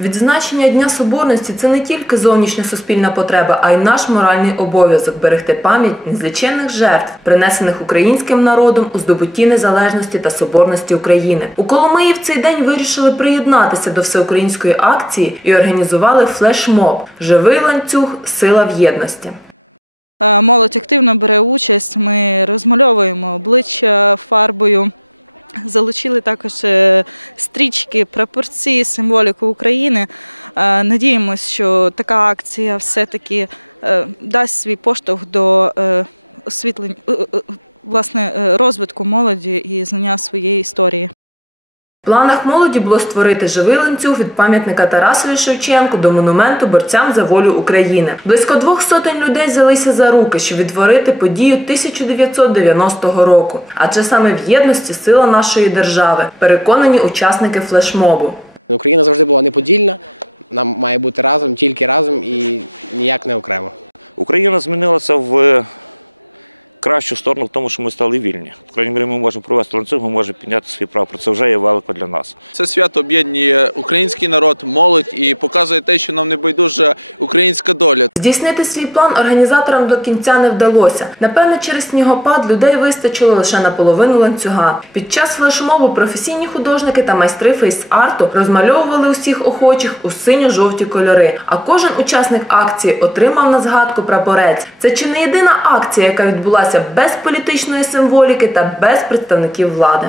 Відзначення Дня Соборності це не тільки зовнішня суспільна потреба, а й наш моральний обов'язок берегти пам'ять незліченних жертв, принесених українським народом у здобутті незалежності та соборності України. У Коломиї в цей день вирішили приєднатися до всеукраїнської акції і організували флешмоб Живий ланцюг Сила в єдності. Планах молоді було створити живий ланцюг від пам'ятника Тарасові Шевченку до монументу борцям за волю України. Близько двох сотень людей взялися за руки, щоб відтворити подію 1990 року. Адже саме в єдності сила нашої держави, переконані учасники флешмобу. Здійснити свій план організаторам до кінця не вдалося. Напевне, через снігопад людей вистачило лише на половину ланцюга. Під час флешмобу професійні художники та майстри фейс-арту розмальовували усіх охочих у синьо-жовті кольори. А кожен учасник акції отримав на згадку прапорець. Це чи не єдина акція, яка відбулася без політичної символіки та без представників влади.